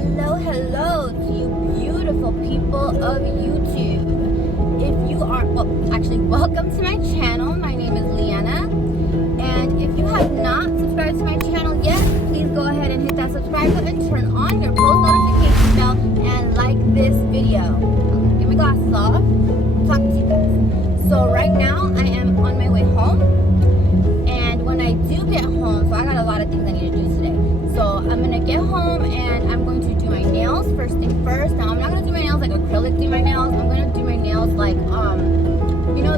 Hello to you beautiful people of YouTube. If you are, welcome to my channel. My name is Leanna. And if you have not subscribed to my channel yet, please go ahead and hit that subscribe button, turn on your post notification bell, and like this video. Get my glasses off. I'll talk to you guys. So right now, I am on my way home. And when I do get home, so I got a lot of things I need to do today. So I'm gonna get home and I'm going to do my nails first thing first. Now I'm not gonna do my nails like acrylic do my nails. I'm gonna do my nails like you know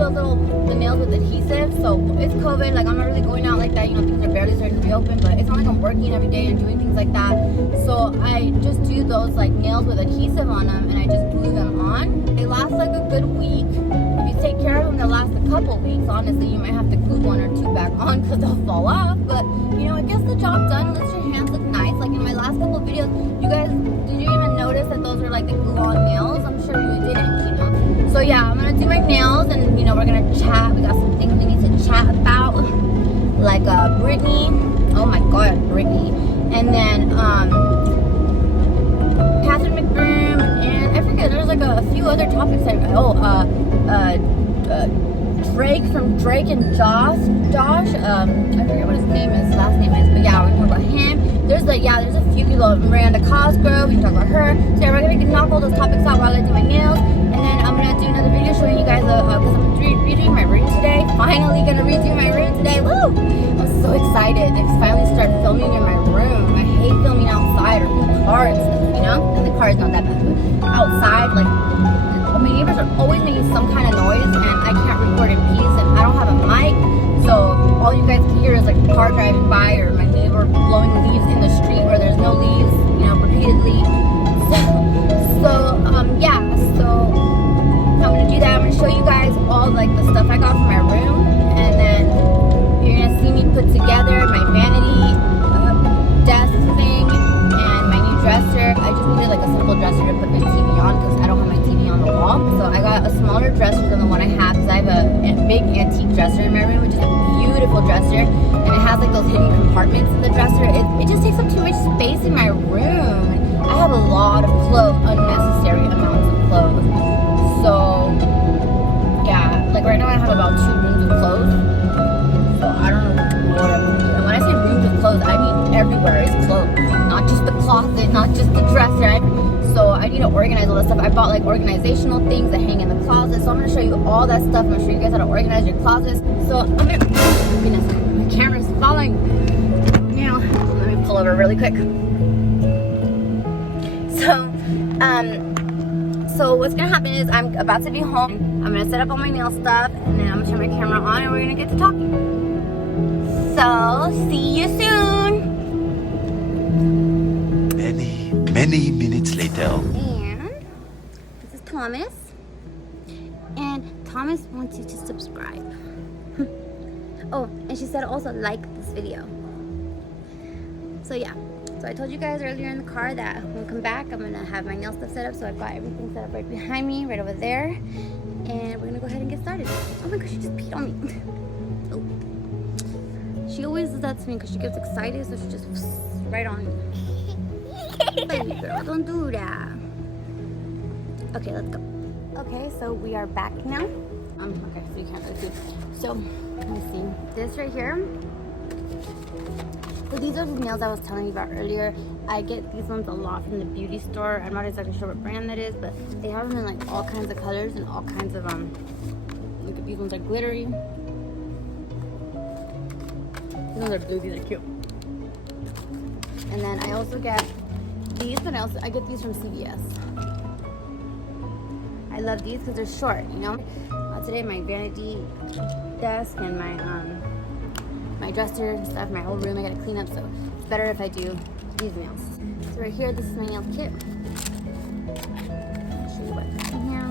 the nails with adhesive. So it's COVID, like I'm not really going out like that, you know, things are barely starting to reopen, but it's not like I'm working every day and doing things like that. So I just do those like nails with adhesive on them and I just glue them on. They last like a good week. If you take care of them, they'll last a couple weeks. Honestly, you might have to glue one or two back on because they'll fall off, but you know, it gets the job done. Lets your hands look nice. Like in my last couple of videos, you guys, did you even notice that those were like the glue-on nails? I'm sure you didn't, you know. So yeah, I'm gonna do my nails and you know, we're gonna chat. We got some things we need to chat about, like Britney. Oh my god, Britney. And then Catherine McBroom, and I forget, there's like a few other topics like Drake from Drake and Josh. I forget what his last name is, but yeah, we're gonna talk about him. There's a few people. Miranda Cosgrove, we can talk about her. So yeah, we're gonna knock all those topics out while I do my nails, and then I'm gonna do another video showing you guys because I'm redoing my room today. Finally gonna redo my room today. Woo! I'm so excited to finally start filming in my room. I hate filming outside or in the car and stuff, you know. And the car is not that bad, but outside, like, my neighbors are always making some kind of noise and I can't record in peace and I don't have a mic, so all you guys can hear is like a car driving by or my neighbor blowing leaves in the street where there's no leaves, you know, repeatedly. So I'm gonna do that. I'm gonna show you guys all like the stuff I got from my room, and then you're gonna see me put together my vanity desk thing and my new dresser. I just needed like a simple dresser to put my TV on because I don't have my TV on the wall. So I got a smaller dresser than the one I have because I have a big antique dresser in my room, which is a beautiful dresser, and it has like those hidden compartments in the dresser. It just takes up too much space in my room. I have a lot of clothes, unnecessary amounts of clothes. So yeah, like right now I have about 2 rooms of clothes. So I don't know what I'm gonna do. And when I say rooms of clothes, I mean everywhere is clothes, not just the closet, not just the dresser. So I need to organize all that stuff. I bought like organizational things that hang in the closet. So I'm gonna show you all that stuff. I'm gonna show you guys how to organize your closets. So I'm gonna, oh goodness, my camera's falling. Now, let me pull over really quick. So what's gonna happen is I'm about to be home. I'm gonna set up all my nail stuff and then I'm gonna turn my camera on and we're gonna get to talking. So see you soon. Many minutes later. And this is Thomas. And Thomas wants you to subscribe. Oh, and she said also like this video. So yeah. So I told you guys earlier in the car that when I come back, I'm gonna have my nail stuff set up. So I got everything set up right behind me, right over there. And we're gonna go ahead and get started. Oh my gosh, she just peed on me. Oh. She always does that to me because she gets excited, so she just right on me. Baby girl, don't do that. Okay, let's go. Okay, so we are back now. Okay, so you can't really see. So, let me see. This right here. So these are the nails I was telling you about earlier. I get these ones a lot from the beauty store. I'm not exactly sure what brand that is, but they have them in like all kinds of colors and all kinds of look at these ones are glittery. These ones are blue, these are cute. And then I also get these, but I get these from CVS. I love these because they're short, you know. Today my vanity desk and my dresser and stuff, my whole room I gotta clean up, so it's better if I do these nails. So right here, this is my nail kit. I'll show you what's in here.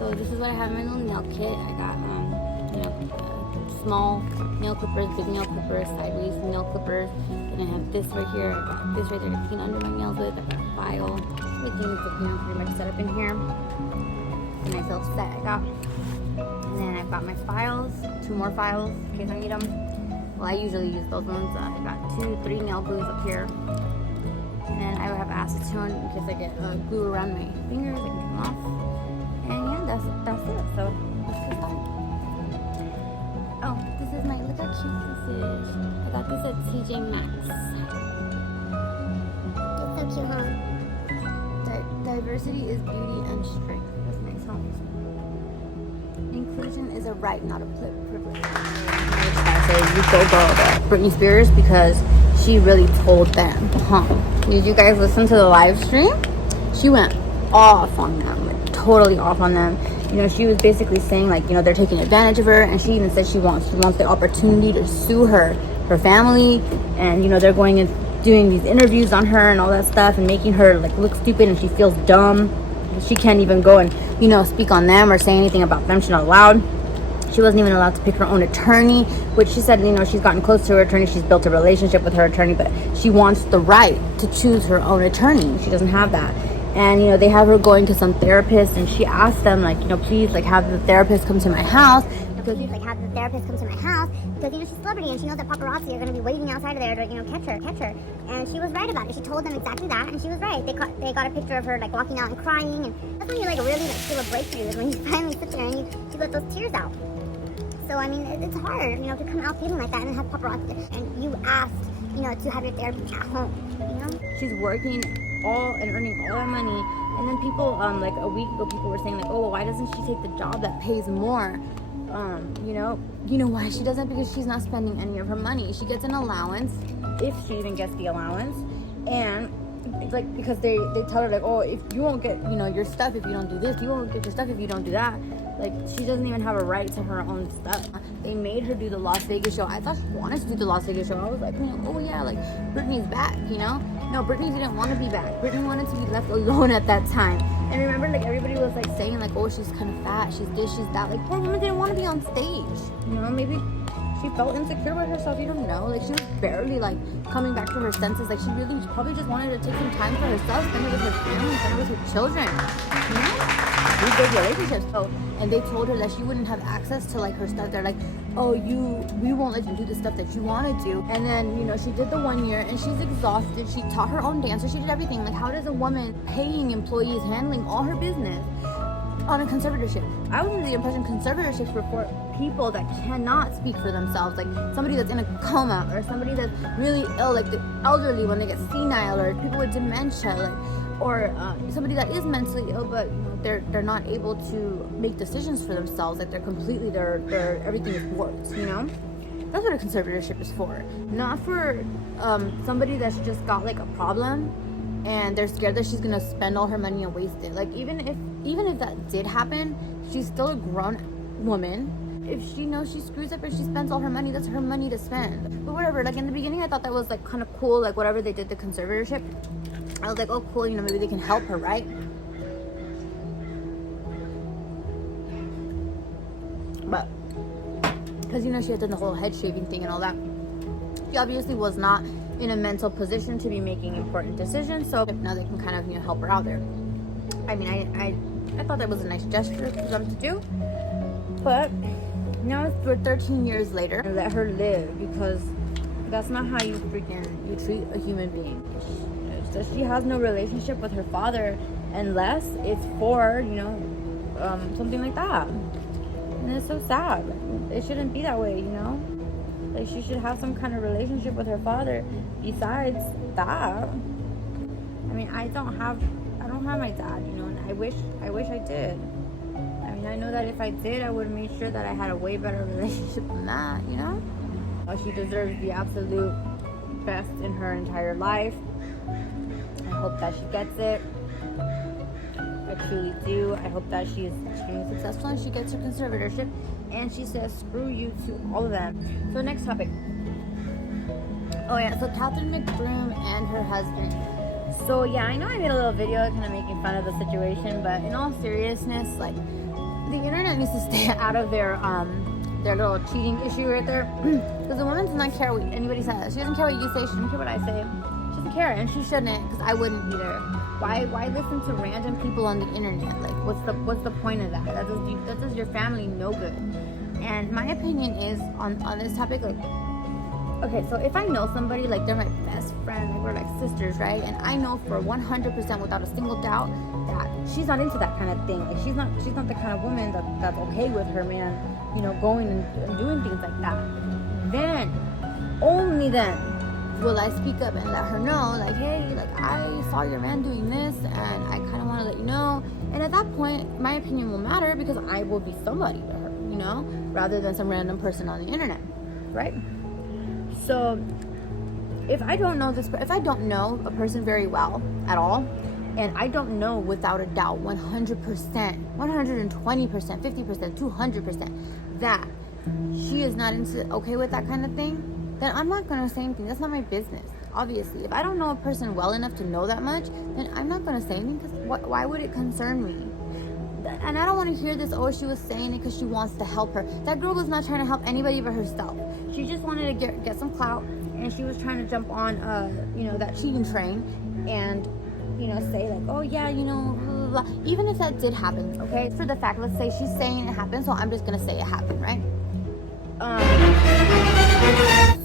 So this is what I have in my little nail kit. I got small nail clippers, big nail clippers, sideways nail clippers, and I have this right here. I got this right there to clean under my nails with. I got a file. Everything's pretty much set up in here. A nice little set I got. And then I've got my files, 2 more files in case I need them. Well, I usually use those ones. I got 2-3 nail glues up here. And then I have acetone in case I get glue around my fingers. I can get them off. And yeah, that's it. So let's get started. Oh, this is my little cute fish. I got this at TJ Maxx. It's so cute, huh? Diversity is beauty and strength. That's nice, huh? Inclusion is a right, not a privilege. I say you go Britney Spears because she really told them, huh? Did you guys listen to the live stream? She went off on them, like totally off on them. You know, she was basically saying like, you know, they're taking advantage of her, and she even said she wants the opportunity to sue her family, and you know, they're going and doing these interviews on her and all that stuff and making her like look stupid, and she feels dumb. She can't even go and, you know, speak on them or say anything about them. She's not allowed. She wasn't even allowed to pick her own attorney, which she said, you know, she's gotten close to her attorney. She's built a relationship with her attorney, but she wants the right to choose her own attorney. She doesn't have that. And, you know, they have her going to some therapist, and she asked them, like, you know, please, like, have the therapist come to my house. Because you have the therapist come to my house because, you know, she's a celebrity and she knows that paparazzi are going to be waiting outside of there to, you know, catch her. And she was right about it. She told them exactly that, and she was right. They got a picture of her, like, walking out and crying, and that's when you, like, really, like, feel a breakthrough, is when you finally sit there and you let those tears out. So, I mean, it's hard, you know, to come out feeling like that and have paparazzi. And you asked, you know, to have your therapy at home, you know? She's working all and earning all that money, and then people, like, a week ago, people were saying, like, oh, well, why doesn't she take the job that pays more? You know why she doesn't? Because she's not spending any of her money. She gets an allowance, if she even gets the allowance, and it's like, because they tell her, like, oh, if you won't get, you know, your stuff if you don't do this, you won't get your stuff if you don't do that. Like, she doesn't even have a right to her own stuff. They made her do the Las Vegas show. I thought she wanted to do the Las Vegas show. I was like, oh yeah, like, Britney's back, you know? No, Britney didn't want to be back. Britney wanted to be left alone at that time. And remember, like, everybody was, like, saying, like, oh, she's kind of fat, she's this, she's that. Like, poor woman didn't want to be on stage. You know, maybe she felt insecure with herself. You don't know. Like, she was barely, like, coming back to her senses. Like, she probably just wanted to take some time for herself, spend it with her family, spend it with her children. You know? Good relationships. So, and they told her that she wouldn't have access to, like, her stuff. They're like, oh, we won't let you do the stuff that you want to do. And then, you know, she did the 1 year, and she's exhausted. She taught her own dancer. She did everything. Like, how does a woman paying employees, handling all her business on a conservatorship? I was under the impression conservatorships were for people that cannot speak for themselves, like somebody that's in a coma, or somebody that's really ill, like the elderly when they get senile, or people with dementia, like, or somebody that is mentally ill, but, you know, they're not able to make decisions for themselves. Like, they're completely, their everything is warped, you know? That's what a conservatorship is for. Not for somebody that's just got, like, a problem and they're scared that she's gonna spend all her money and waste it. Like, even if that did happen, she's still a grown woman. If she knows she screws up or she spends all her money, that's her money to spend. But whatever, like, in the beginning I thought that was, like, kind of cool, like, whatever they did the conservatorship, I was like, oh cool, you know, maybe they can help her, right? But because, you know, she had done the whole head shaving thing and all that, she obviously was not in a mental position to be making important decisions. So now they can kind of, you know, help her out there. I mean, I thought that was a nice gesture for them to do. But now we're 13 years later, let her live, because that's not how you treat a human being. So she has no relationship with her father unless it's for, you know, something like that. And it's so sad. It shouldn't be that way, you know? Like, she should have some kind of relationship with her father besides that. I mean, I don't have my dad, you know, and I wish I did. I mean, I know that if I did, I would make sure that I had a way better relationship than that, you know? She deserves the absolute best in her entire life. I hope that she gets it. I truly do. I hope that she is extremely successful and she gets her conservatorship and she says screw you to all of them. So next topic. Oh yeah, so Catherine McBroom and her husband. So yeah, I know I made a little video kind of making fun of the situation, but in all seriousness, like, the internet needs to stay out of their little cheating issue right there. Because the woman does not care what anybody says. She doesn't care what you say. She doesn't care what I say. She doesn't care, and she shouldn't, because I wouldn't either. Why listen to random people on the internet? Like, what's the point of that? That does your family no good. And my opinion is on this topic, like, okay, so if I know somebody, like they're my best friend, like we're like sisters, right? And I know for 100% without a single doubt that she's not into that kind of thing. Like she's not the kind of woman that's okay with her man, you know, going and doing things like that. Then, only then, will I speak up and let her know, like, hey, like I saw your man doing this and I kind of want to let you know. And at that point, my opinion will matter because I will be somebody to her, you know, rather than some random person on the internet, right? So if I don't know a person very well at all, and I don't know without a doubt 100%, 120%, 50%, 200% that she is not okay with that kind of thing, then I'm not going to say anything. That's not my business, obviously. If I don't know a person well enough to know that much, then I'm not going to say anything, because why would it concern me? And I don't want to hear this, oh, she was saying it because she wants to help her. That girl was not trying to help anybody but herself. She just wanted to get some clout, and she was trying to jump on, you know, that cheating train and, you know, say like, oh yeah, you know, blah, blah, blah. Even if that did happen, okay? For the fact, let's say she's saying it happened, so I'm just going to say it happened, right?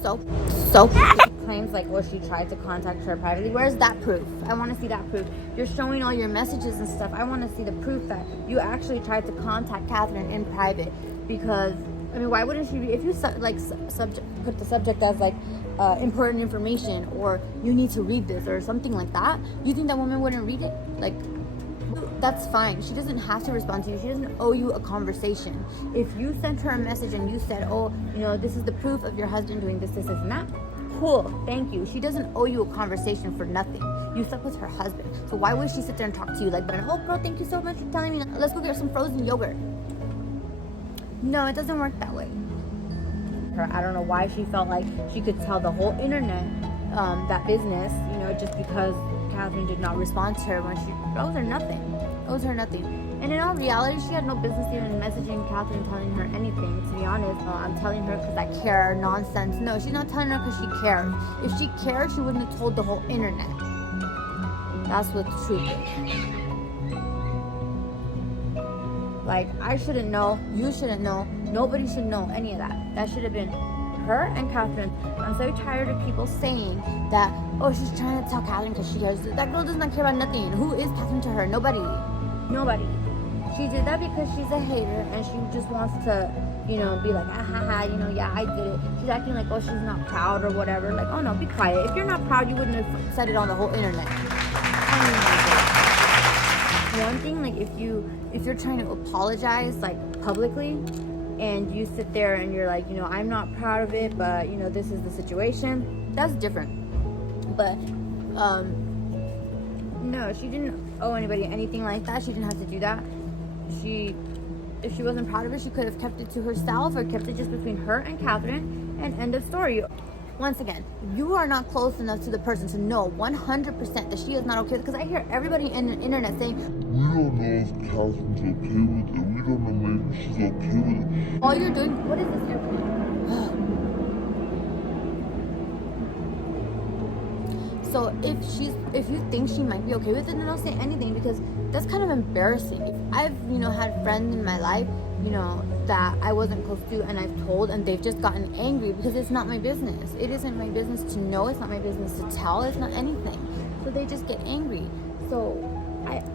So claims like, oh, she tried to contact her privately. Where's that proof? I want to see that proof. You're showing all your messages and stuff. I want to see the proof that you actually tried to contact Catherine in private. Because I mean, why wouldn't she be? If you put the subject as like important information, or you need to read this or something like that, you think that woman wouldn't read it? Like, that's fine. She doesn't have to respond to you. She doesn't owe you a conversation. If you sent her a message and you said, oh, you know, this is the proof of your husband doing this, and that, cool, thank you. She doesn't owe you a conversation for nothing. You slept with her husband. So why would she sit there and talk to you like, oh, girl, thank you so much for telling me. Let's go get some frozen yogurt. No, it doesn't work that way. I don't know why she felt like she could tell the whole internet that business, you know, just because Catherine did not respond to her when she owes her nothing. And in all reality, she had no business even messaging Catherine, telling her anything. To be honest, I'm telling her because I care. Nonsense. No, she's not telling her because she cares. If she cared, she wouldn't have told the whole internet. That's what the truth is. Like, I shouldn't know. You shouldn't know. Nobody should know any of that. That should have been her and Catherine. I'm so tired of people saying that, oh, she's trying to tell Catherine because she cares. That girl does not care about nothing. Who is Catherine to her? Nobody. She did that because she's a hater and she just wants to, you know, be like, you know, yeah, I did it. She's acting like, oh, she's not proud or whatever. Like, oh no, be quiet. If you're not proud, you wouldn't have said it on the whole internet. One thing, like, if you're trying to apologize, like, publicly, and you sit there and you're like, you know, I'm not proud of it, but, you know, this is the situation, that's different. But no, she didn't owe anybody anything like that. She didn't have to do that. If she wasn't proud of it, she could have kept it to herself or kept it just between her and Catherine, and end of story. Once again, you are not close enough to the person to know 100% that she is not okay with it, because I hear everybody in the internet saying, we don't know if Catherine's okay with it. We don't know, maybe she's okay with it. All you're doing, what is this airplane? So if you think she might be okay with it, then don't say anything, because that's kind of embarrassing. I've, you know, had friends in my life, you know, that I wasn't close to, and I've told, and they've just gotten angry because it's not my business. It isn't my business to know. It's not my business to tell. It's not anything. So they just get angry. So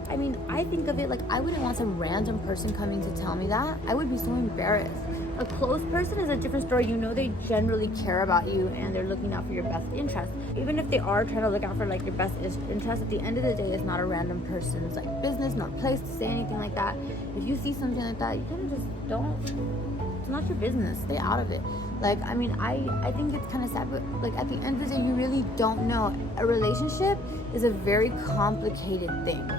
I mean, I think of it like, I wouldn't want some random person coming to tell me that. I would be so embarrassed. A close person is a different story. You know, they generally care about you and they're looking out for your best interest. Even if they are trying to look out for like your best interest, at the end of the day, it's not a random person's like business, not place to say anything like that. If you see something like that, you kind of just don't. It's not your business. Stay out of it. Like, I mean, I think it's kind of sad, but like at the end of the day, you really don't know. A relationship is a very complicated thing.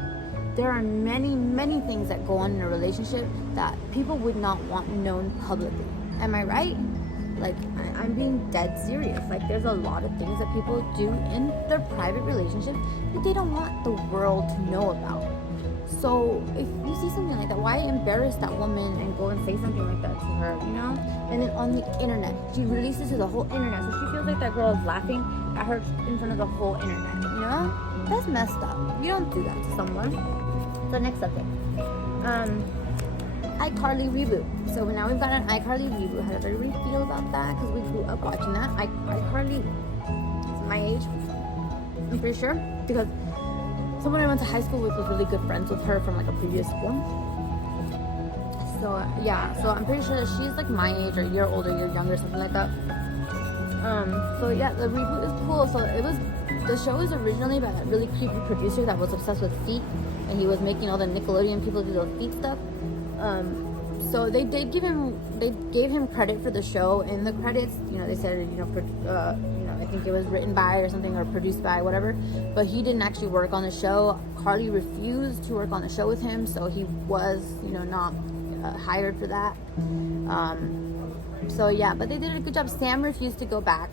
There are many, many things that go on in a relationship that people would not want known publicly. Am I right? Like, I'm being dead serious. Like, there's a lot of things that people do in their private relationship that they don't want the world to know about. So if you see something like that, why embarrass that woman and go and say something like that to her, you know? And then on the internet, she releases to the whole internet, so she feels like that girl is laughing at her in front of the whole internet, you know? That's messed up. You don't do that to someone. So next subject. iCarly reboot. So now we've got an iCarly reboot. How does everybody feel about that? Because we grew up watching that. iCarly is my age, I'm pretty sure, because someone I went to high school with was really good friends with her from like a previous school. So yeah, so I'm pretty sure that she's like my age or a year older, year younger, something like that. So yeah, the reboot is cool. So the show was originally by that really creepy producer that was obsessed with feet, and he was making all the Nickelodeon people do those feet stuff. So they gave him credit for the show in the credits. You know, they said, I think it was written by or something, or produced by, whatever. But he didn't actually work on the show. Carly refused to work on the show with him, so he was, not hired for that. So yeah, but they did a good job. Sam refused to go back,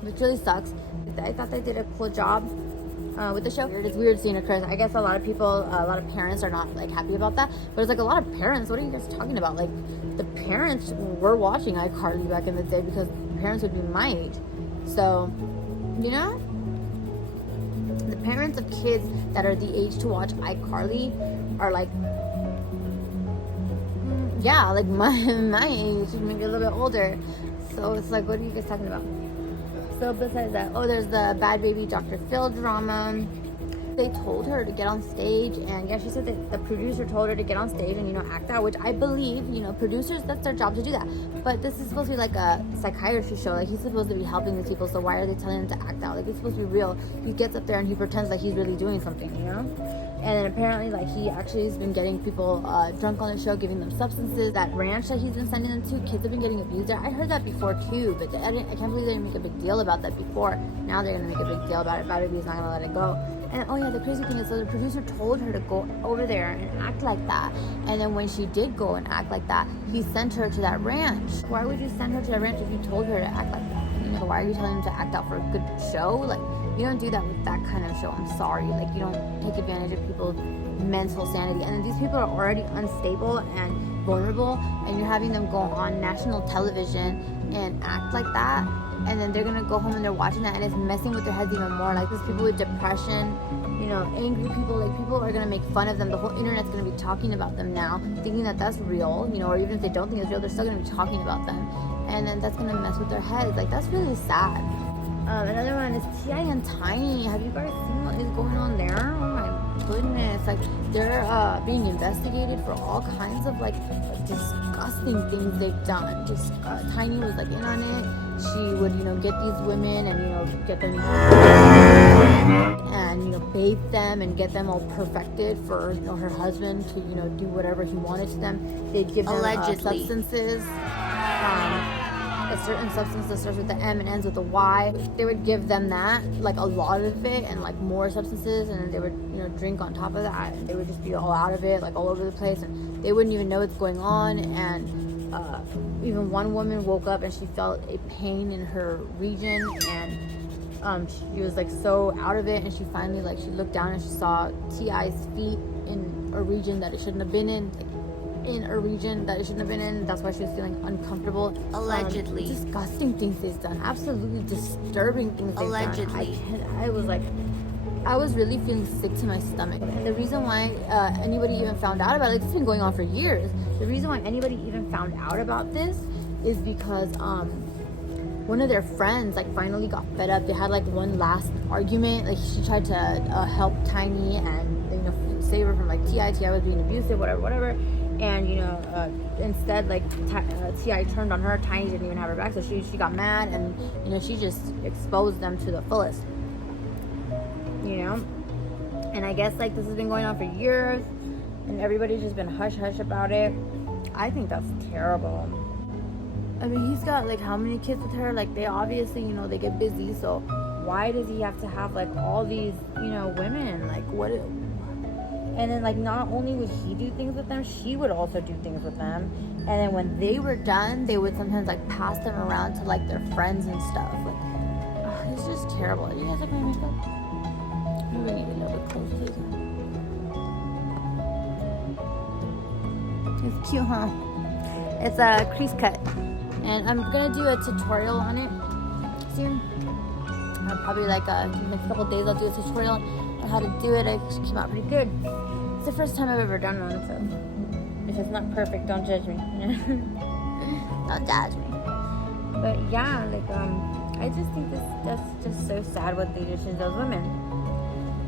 which really sucks. I thought they did a cool job with the show. It's weird seeing a curse. I guess a lot of parents are not like happy about that. But it's like a lot of parents. What are you guys talking about? Like the parents were watching iCarly back in the day because parents would be my age. So, the parents of kids that are the age to watch iCarly are like, like my age, maybe a little bit older. So it's like, what are you guys talking about? So besides that, there's the Bad Baby Dr. Phil drama. They told her to get on stage, and yeah, she said that the producer told her to get on stage and act out, which I believe. Producers, that's their job to do that. But this is supposed to be like a psychiatry show. Like, he's supposed to be helping these people, so why are they telling him to act out? Like, it's supposed to be real. He gets up there and he pretends like he's really doing something, And then apparently, like, he actually has been getting people drunk on the show, giving them substances. That ranch that he's been sending them to, kids have been getting abused there. I heard that before too, but I can't believe they didn't make a big deal about that before. Now they're gonna make a big deal about it. Bad Baby's not gonna let it go. And the crazy thing is, so the producer told her to go over there and act like that. And then when she did go and act like that, he sent her to that ranch. Why would you send her to that ranch if you told her to act like that? Why are you telling him to act out for a good show? Like, you don't do that with that kind of show. I'm sorry. Like, you don't take advantage of people's mental sanity. And then these people are already unstable and vulnerable, and you're having them go on national television and act like that. And then they're gonna go home and they're watching that, and it's messing with their heads even more. Like, these people with depression, angry people, like, people are gonna make fun of them. The whole internet's gonna be talking about them now, thinking that that's real, or even if they don't think it's real, they're still gonna be talking about them. And then that's gonna mess with their heads. Like, that's really sad. Another one is T.I. and Tiny. Have you guys seen what is going on there? Oh my goodness. Like, they're being investigated for all kinds of like disgusting things they've done. Tiny was like in on it. She would, get these women and, get them and, bathe them and get them all perfected for, her husband to, do whatever he wanted to them. They'd give them substances. A certain substance that starts with the M and ends with a Y. They would give them that, like a lot of it, and like more substances, and then they would, drink on top of that. And they would just be all out of it, like all over the place, and they wouldn't even know what's going on. And even one woman woke up and she felt a pain in her region, and she was like so out of it, and she finally she looked down and she saw T.I.'s feet in a region that it shouldn't have been in. That's why she was feeling uncomfortable. Allegedly. Disgusting things they've done. Absolutely disturbing things they've done. I was really feeling sick to my stomach. And the reason why anybody even found out about it, it's been going on for years. The reason why anybody even found out about this is because one of their friends finally got fed up. They had one last argument. She tried to help Tiny and save her from T.I. T.I. was being abusive, whatever. And instead T.I. turned on her. Tiny didn't even have her back, so she got mad, and she just exposed them to the fullest. And I guess this has been going on for years, and everybody's just been hush about it. I think that's terrible. I mean, he's got how many kids with her? They obviously they get busy, so why does he have to have all these women? What? And then not only would he do things with them, she would also do things with them. And then when they were done, they would sometimes pass them around to their friends and stuff. It's just terrible. You guys like my makeup? I'm gonna need a little bit closer. It's cute, huh? It's a crease cut, and I'm gonna do a tutorial on it soon. Probably in the next couple days I'll do a tutorial on how to do it. It came out pretty good. It's the first time I've ever done one, so If it's not perfect, don't judge me. Don't judge me. But yeah, like I just think that's just so sad what they do to those women.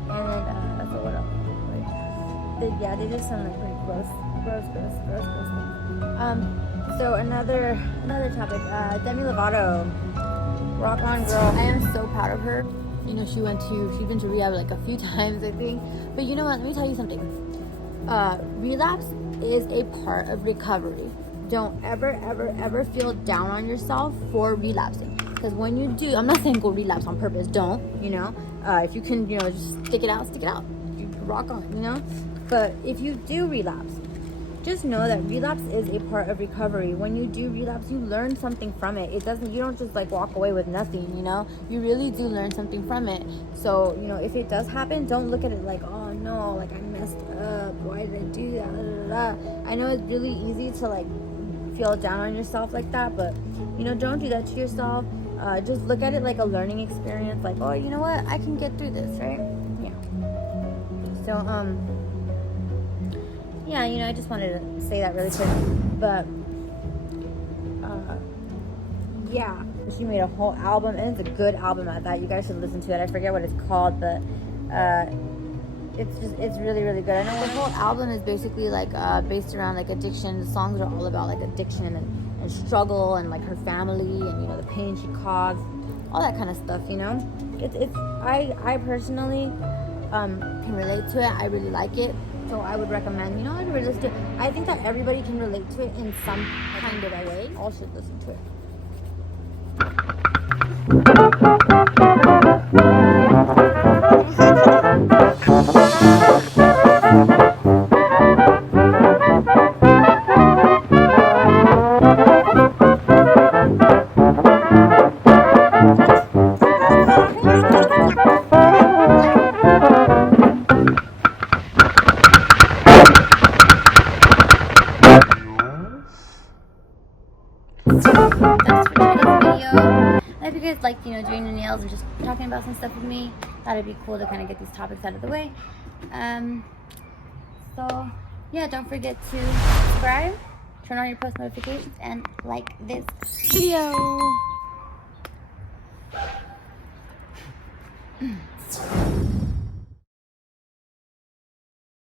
And then so what else? Like, they just sound like pretty gross things. So another topic. Demi Lovato, rock on girl. I am so proud of her. You know, she's been to rehab like a few times, I think. But you know what? Let me tell you something. Relapse is a part of recovery. Don't ever feel down on yourself for relapsing. Because when you do, I'm not saying go relapse on purpose. Don't, you know. If you can, you know, just stick it out. You rock on, you know. But if you do relapse, just know that relapse is a part of recovery. When you do relapse, you learn something from it. You don't just like walk away with nothing, you know. You really do learn something from it. So, you know, if it does happen, don't look at it like, oh no, like I messed up. Why did I do that? I know it's really easy to like feel down on yourself like that, but you know, don't do that to yourself. Just look at it like a learning experience. Like, oh, you know what? I can get through this, right? Yeah. So, yeah, you know, I just wanted to say that really quick. But, yeah, she made a whole album, and it's a good album at that. You guys should listen to it. I forget what it's called, but it's really, really good. I know the whole album is basically like based around like addiction. The songs are all about like addiction and struggle and like her family and, you know, the pain she caused, all that kind of stuff, you know. I personally can relate to it. I really like it. So I would recommend, you know, I'd really listen to it. I think that everybody can relate to it in some kind of a way. All should listen to it. I hope you guys like, you know, doing your nails and just talking about some stuff with me. Thought it'd be cool to kind of get these topics out of the way. So yeah, don't forget to subscribe, turn on your post notifications, and like this video.